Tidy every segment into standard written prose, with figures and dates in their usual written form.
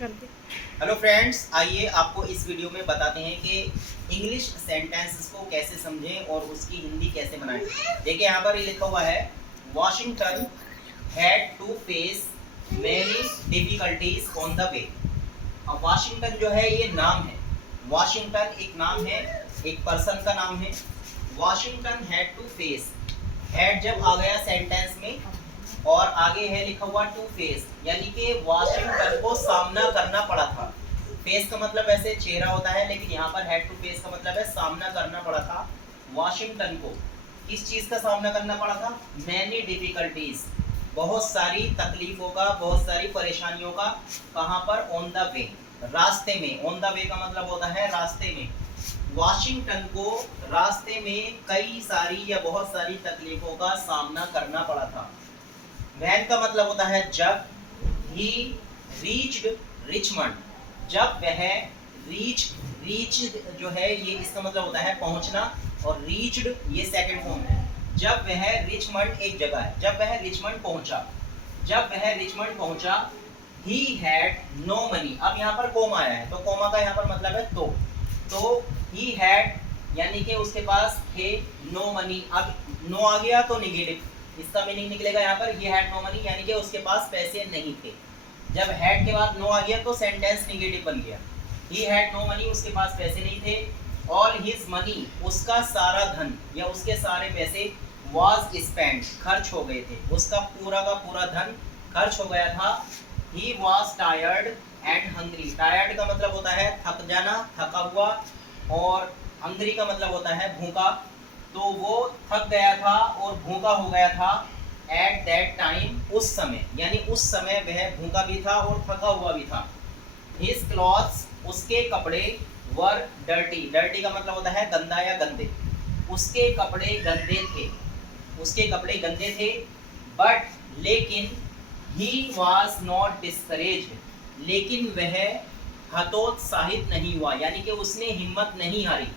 कर दे। Hello friends, आइए आपको इस वीडियो में बताते हैं कि इंग्लिश सेंटेंसेस को कैसे समझें और उसकी हिंदी कैसे बनाएं। देखिए यहाँ पर ये लिखा हुआ है, Washington had to face many difficulties on the way. अब वाशिंगटन जो है ये नाम है, वॉशिंगटन एक नाम है, एक पर्सन का नाम है। Washington had to face, had जब आ गया सेंटेंस में और आगे है लिखा हुआ टू फेस, यानी कि वॉशिंगटन को सामना करना पड़ा था। फेस का मतलब ऐसे चेहरा होता है, लेकिन यहाँ पर हेड टू फेस का मतलब है सामना करना पड़ा था वॉशिंगटन को। किस चीज का सामना करना पड़ा था? मैनी डिफिकल्टीज, बहुत सारी तकलीफों का, बहुत सारी परेशानियों का। कहाँ पर? ऑन द वे, रास्ते में। ऑन द वे का मतलब होता है रास्ते में। वॉशिंगटन को रास्ते में कई सारी या बहुत सारी तकलीफों का सामना करना पड़ा था। वैन का मतलब होता है जब। ही रीच्ड रिचमंड, जब वह रीच जो है ये इसका मतलब होता है पहुंचना, और रीच्ड ये सेकंड फॉर्म है। जब वह रिचमंड एक जगह है, जब वह रिचमंड पहुंचा, जब वह रिचमंड पहुंचा। ही हैड नो मनी, अब यहाँ पर कोमा आया है तो कोमा का यहाँ पर मतलब है तो ही हैड यानी कि उसके पास थे नो मनी। अब नो आ गया तो निगेटिव, इसका मीनिंग निकलेगा यहाँ पर ही हैड नो मनी, यानी कि उसके पास पैसे नहीं थे। जब हैड के बाद नो आ गया तो सेंटेंस निगेटिव बन गया। ही हैड नो मनी, उसके पास पैसे नहीं थे। और हिज मनी, उसका सारा धन या उसके सारे पैसे, वाज स्पेंट, खर्च हो गए थे। उसका पूरा का पूरा धन खर्च हो गया था। He was tired and hungry, tired का मतलब होता है थक जाना, थका हुआ, और हंग्री का मतलब होता है भूखा। तो वो थक गया था और भूखा हो गया था एट दैट टाइम, उस समय, यानी उस समय वह भूखा भी था और थका हुआ भी था। हिज क्लॉथ्स, उसके कपड़े, वर डर्टी, डर्टी का मतलब होता है गंदा या गंदे। उसके कपड़े गंदे थे, उसके कपड़े गंदे थे। बट लेकिन ही वॉज नॉट डिस्करेज्ड, लेकिन वह हतोत्साहित नहीं हुआ, यानी कि उसने हिम्मत नहीं हारी।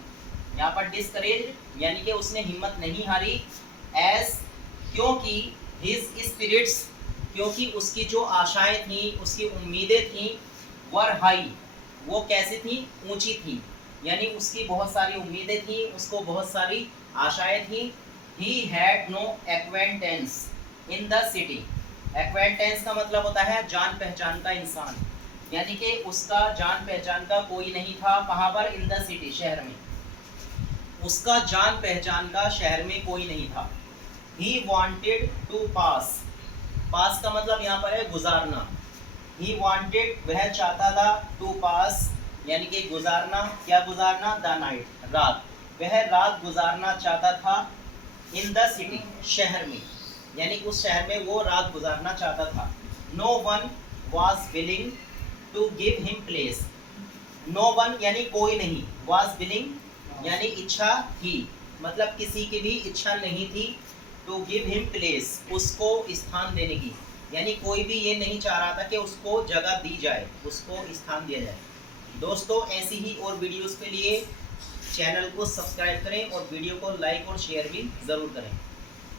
यहाँ पर डिस्करेज यानी कि उसने हिम्मत नहीं हारी। एस, क्योंकि हिज स्पिरिट्स, क्योंकि उसकी जो आशाएं थी, उसकी उम्मीदें थी, वर हाई, वो कैसी थी? ऊंची थी। यानी उसकी बहुत सारी उम्मीदें थी, उसको बहुत सारी आशाएं थी। He had no acquaintance in the city, acquaintance का मतलब होता है जान पहचान का इंसान, यानी कि उसका जान पहचान का कोई नहीं था। कहाँ पर? इन द सिटी, शहर में। उसका जान पहचान का शहर में कोई नहीं था। ही वॉन्टेड टू पास, पास का मतलब यहाँ पर है गुजारना। ही वॉन्टेड, वह चाहता था, टू पास यानी कि गुजारना। क्या गुजारना? द नाइट, रात। वह रात गुजारना चाहता था। इन द सिटी, शहर में, यानी उस शहर में वो रात गुजारना चाहता था। No one was willing to give him place, no one यानी कोई नहीं, वॉज विलिंग यानी इच्छा थी, मतलब किसी की भी इच्छा नहीं थी, टू गिव हिम प्लेस, उसको स्थान देने की, यानी कोई भी ये नहीं चाह रहा था कि उसको जगह दी जाए, उसको स्थान दिया जाए। दोस्तों, ऐसी ही और वीडियोस के लिए चैनल को सब्सक्राइब करें और वीडियो को लाइक और शेयर भी ज़रूर करें।